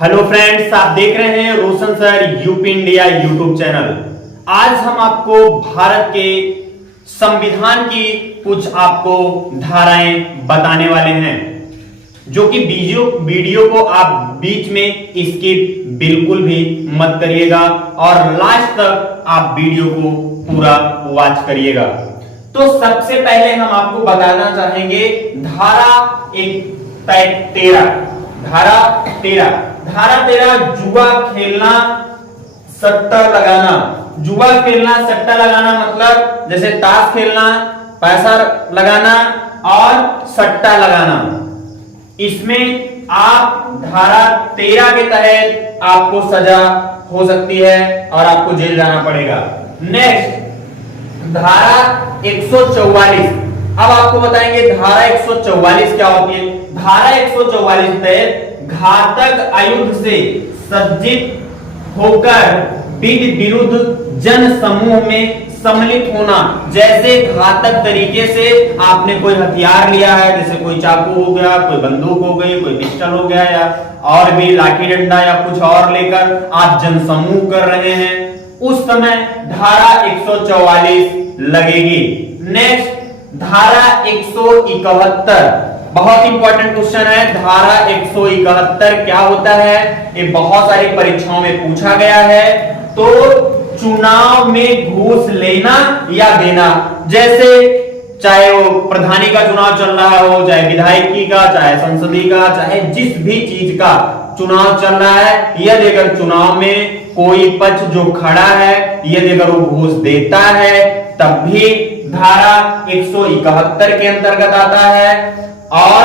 Hello friends, आप देख रहे हैं Roshan sir UP India YouTube channel. आज हम आपको भारत के संविधान की कुछ आपको धाराएं बताने वाले हैं, जो कि वीडियो को आप बीच में स्किप बिल्कुल भी मत करिएगा और लास्ट तक आप वीडियो को पूरा वॉच करिएगा। तो सबसे पहले हम आपको बताना चाहेंगे धारा 13 जुआ खेलना सट्टा लगाना। जुआ खेलना सट्टा लगाना मतलब जैसे ताश खेलना, पैसा लगाना और सट्टा लगाना। इसमें आप धारा 13 के तहत आपको सजा हो सकती है और आपको जेल जाना पड़ेगा। नेक्स्ट धारा 144। अब आपको बताएंगे धारा 144 क्या होती है। धारा 144 तहत घातक आयुध से सज्जित होकर विरुद्ध जन समूह में सम्मिलित होना। जैसे घातक तरीके से आपने कोई हथियार लिया है, जैसे कोई चाकू हो गया, कोई बंदूक हो गई, कोई पिस्टल हो गया, या और भी लाठी डंडा या कुछ और लेकर आप जनसमूह कर रहे हैं, उस समय धारा 144 लगेगी। नेक्स्ट धारा 171, बहुत इंपॉर्टेंट क्वेश्चन है। धारा 171 क्या होता है, ये बहुत सारी परीक्षाओं में पूछा गया है। तो चुनाव में घूस लेना या देना, जैसे चाहे वो प्रधानी का चुनाव चल रहा हो, चाहे विधायकी का, चाहे संसदीय का, चाहे जिस भी चीज का चुनाव चल रहा है, यदि अगर चुनाव में कोई पक्ष जो खड़ा है यदि अगर वो घूस देता है तब भी धारा 171 के अंतर्गत आता है, और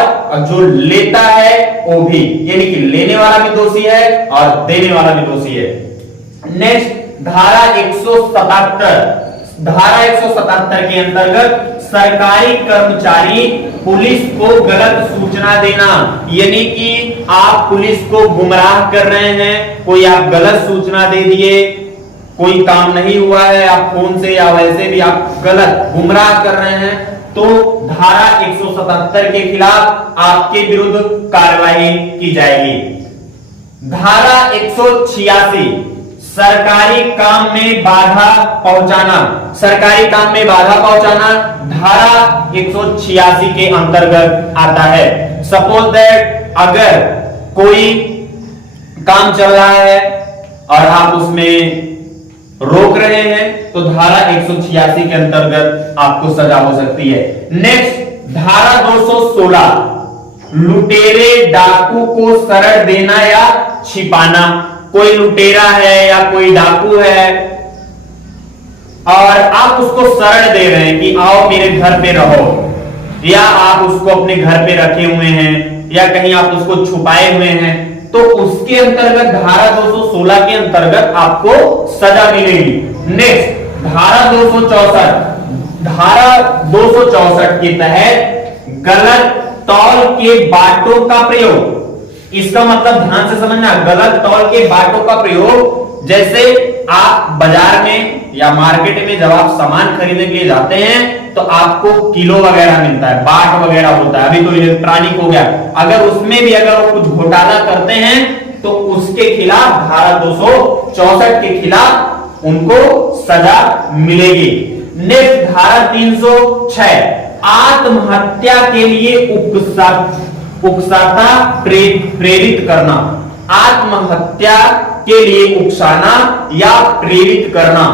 जो लेता है वो भी, यानी कि लेने वाला भी दोषी है और देने वाला भी दोषी है। नेक्स्ट धारा 177। धारा 177 के अंतर्गत सरकारी कर्मचारी पुलिस को गलत सूचना देना, यानी कि आप पुलिस को गुमराह कर रहे हैं, कोई आप गलत सूचना दे दिए, कोई काम नहीं हुआ है, आप फोन से या वैसे भी आप गलत गुमराह कर रहे हैं, तो धारा 177 के खिलाफ आपके विरुद्ध कार्रवाई की जाएगी। धारा 186, सरकारी काम में बाधा पहुंचाना। सरकारी काम में बाधा पहुंचाना धारा 186 के अंतर्गत आता है। सपोज दैट अगर कोई काम चल रहा है और आप उसमें रोक रहे हैं तो धारा 186 के अंतर्गत आपको सजा हो सकती है। नेक्स्ट धारा 216, लुटेरे डाकू को शरण देना या छिपाना। कोई लुटेरा है या कोई डाकू है और आप उसको शरण दे रहे हैं कि आओ मेरे घर पे रहो, या आप उसको अपने घर पे रखे हुए हैं या कहीं आप उसको छुपाए हुए हैं, तो उसके अंतर्गत धारा 216 के अंतर्गत आपको सजा मिलेगी। नेक्स्ट धारा 264। धारा 264 के तहत गलत तौल के बाटों का प्रयोग। इसका मतलब ध्यान से समझना, गलत तौल के बाटों का प्रयोग, जैसे आप बाजार में या मार्केट में जब आप सामान खरीदने के लिए जाते हैं तो आपको किलो वगैरह मिलता है, बाट वगैरह होता है, अभी तो इलेक्ट्रॉनिक हो गया, अगर उसमें भी अगर वो कुछ घोटाला करते हैं तो उसके खिलाफ धारा 264 के खिलाफ उनको सजा मिलेगी। नेक्स्ट धारा 306, आत्महत्या के लिए उकसाता प्रेरित करना। आत्महत्या के लिए उकसाना या प्रेरित करना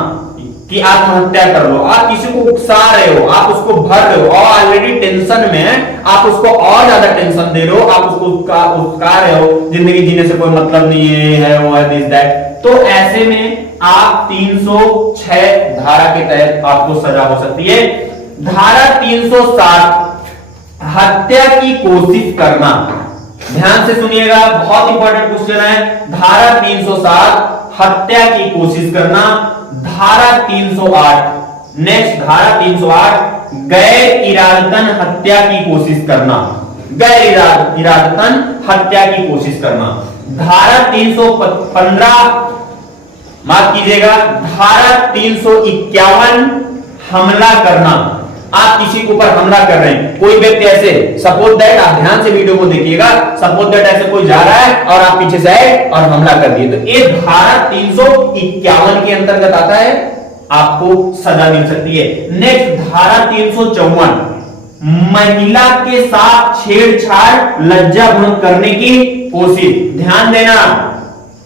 कि आत्महत्या कर लो। आप किसी को उकसा रहे हो, आप उसको भर रहे हो और ऑलरेडी टेंशन में है, आप उसको और ज्यादा टेंशन दे रहे हो, आप उसको उकसा रहे हो, जिंदगी जीने से कोई मतलब नहीं है वो है दिस दैट। तो ऐसे में आप 306 धारा के तहत आपको सजा हो सकती है। धारा 307, हत्या की कोशिश करना। ध्यान से सुनिएगा, बहुत इंपॉर्टेंट क्वेश्चन है। धारा 307 हत्या की कोशिश करना। धारा 308, नेक्स्ट धारा 308, गैर इरादतन हत्या की कोशिश करना। गैर इरादतन हत्या की कोशिश करना। धारा 315, माफ कीजिएगा, धारा 351, हमला करना। आप किसी के ऊपर हमला कर रहे हैं, कोई व्यक्ति ऐसे, सपोज दैट, आप ध्यान से वीडियो को देखिएगा, सपोज दैट ऐसे कोई जा रहा है और आप पीछे से आए और हमला कर दिए, तो ये धारा 351 के अंतर्गत आता है, आपको सजा मिल सकती है। नेक्स्ट धारा 354, महिला के साथ छेड़छाड़, लज्जा भंग करने की कोशिश। ध्यान देना,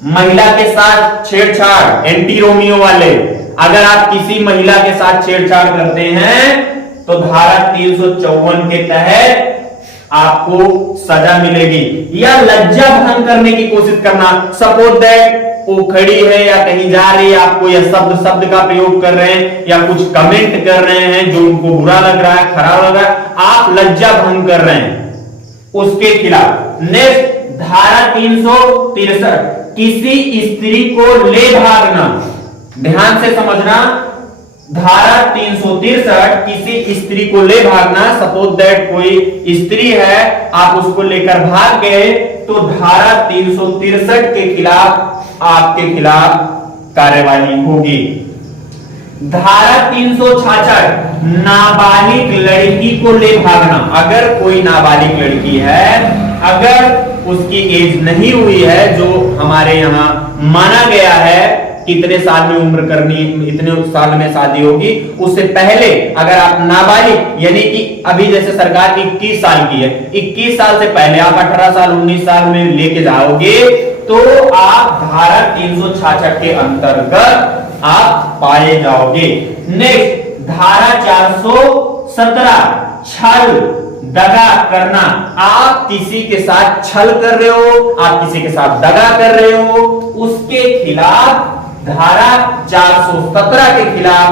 महिला के साथ छेड़छाड़, एंटी रोमियो वाले, अगर आप किसी महिला के साथ छेड़छाड़ करते हैं तो धारा 354 के तहत आपको सजा मिलेगी। या लज्जा भंग करने की कोशिश करना, सपोज दैट वो खड़ी है या कहीं जा रही है, आपको या शब्द का प्रयोग कर रहे हैं या कुछ कमेंट कर रहे हैं जो उनको बुरा लग रहा है, खराब लग रहा है, आप लज्जा भंग कर रहे हैं, उसके खिलाफ। नेक्स्ट धारा 363, किसी स्त्री को ले भागना। ध्यान से समझना, धारा 363, किसी स्त्री को ले भागना, सपोज दैट कोई स्त्री है, आप उसको लेकर भाग गए, तो धारा 363 के खिलाफ आपके खिलाफ कार्यवाही होगी। धारा 366, नाबालिग लड़की को ले भागना। अगर कोई नाबालिग लड़की है, अगर उसकी एज नहीं हुई है, जो हमारे यहां माना गया है कितने साल में उम्र करनी, इतने साल में शादी होगी, उससे पहले अगर आप नाबालिग, यानी कि अभी जैसे सरकार 21 साल की है, 21 साल से पहले आप 18 साल 19 साल में लेके जाओगे तो आप धारा 366 के अंतर्गत आप पाए जाओगे। नेक्स्ट धारा 417, छल दगा करना। आप किसी के साथ छल कर रहे हो, आप किसी के साथ दगा कर रहे हो, उसके खिलाफ धारा 417 के खिलाफ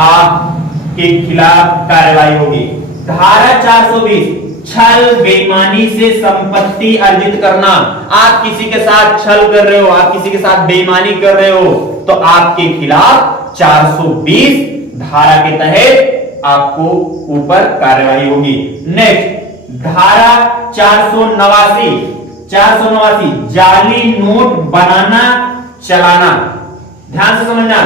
आपके खिलाफ कार्रवाई होगी। धारा 420, छल बेईमानी से संपत्ति अर्जित करना। आप किसी के साथ छल कर रहे हो, आप किसी के साथ बेईमानी कर रहे हो, तो आपके खिलाफ 420 धारा के तहत आपको ऊपर कार्रवाई होगी। नेक्स्ट धारा 489, जाली नोट बनाना चलाना। ध्यान से समझना,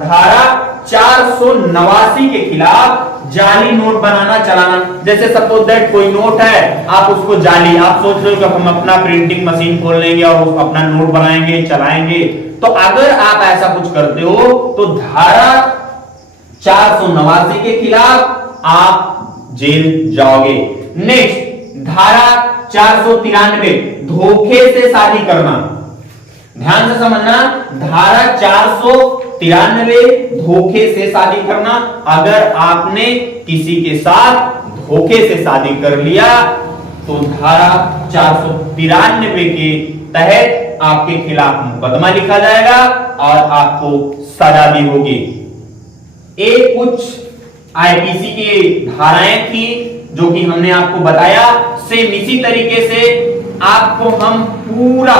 धारा 489 के खिलाफ जाली नोट बनाना चलाना। जैसे सपोज दैट कोई नोट है, आप उसको जाली, आप सोच रहे हो कि हम अपना प्रिंटिंग मशीन खोल लेंगे और अपना नोट बनाएंगे, चलाएंगे, तो अगर आप ऐसा कुछ करते हो तो धारा 489 के खिलाफ आप जेल जाओगे। नेक्स्ट धारा 493, धोखे से शादी करना। ध्यान से समझना, धारा 493, धोखे से शादी करना। अगर आपने किसी के साथ धोखे से शादी कर लिया तो धारा 493 के तहत आपके खिलाफ मुकदमा लिखा जाएगा और आपको सजा भी होगी। एक कुछ आईपीसी की धाराएं थी जो कि हमने आपको बताया। सेम इसी तरीके से आपको हम पूरा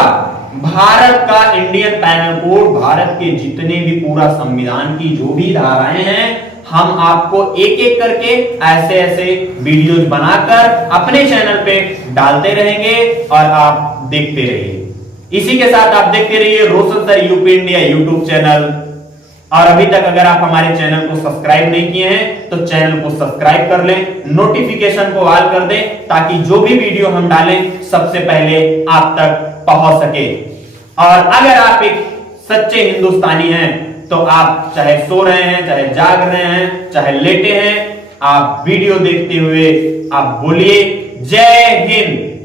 भारत का इंडियन पैनल कोड, भारत के जितने भी पूरा संविधान की जो भी धाराएं हैं, हम आपको एक एक करके ऐसे ऐसे वीडियोज बनाकर अपने चैनल पे डालते रहेंगे और आप देखते रहिए। इसी के साथ आप देखते रहिए Roshan sir UP India YouTube channel. और अभी तक अगर आप हमारे चैनल को सब्सक्राइब नहीं किए हैं तो चैनल को सब्सक्राइब कर लें, नोटिफिकेशन को ऑल कर दें ताकि जो भी वीडियो हम डालें सबसे पहले आप तक पहुंच सके। और अगर आप एक सच्चे हिंदुस्तानी हैं तो आप चाहे सो रहे हैं, चाहे जाग रहे हैं, चाहे लेटे हैं, आप वीडियो देखते हुए आप बोलिए जय हिंद।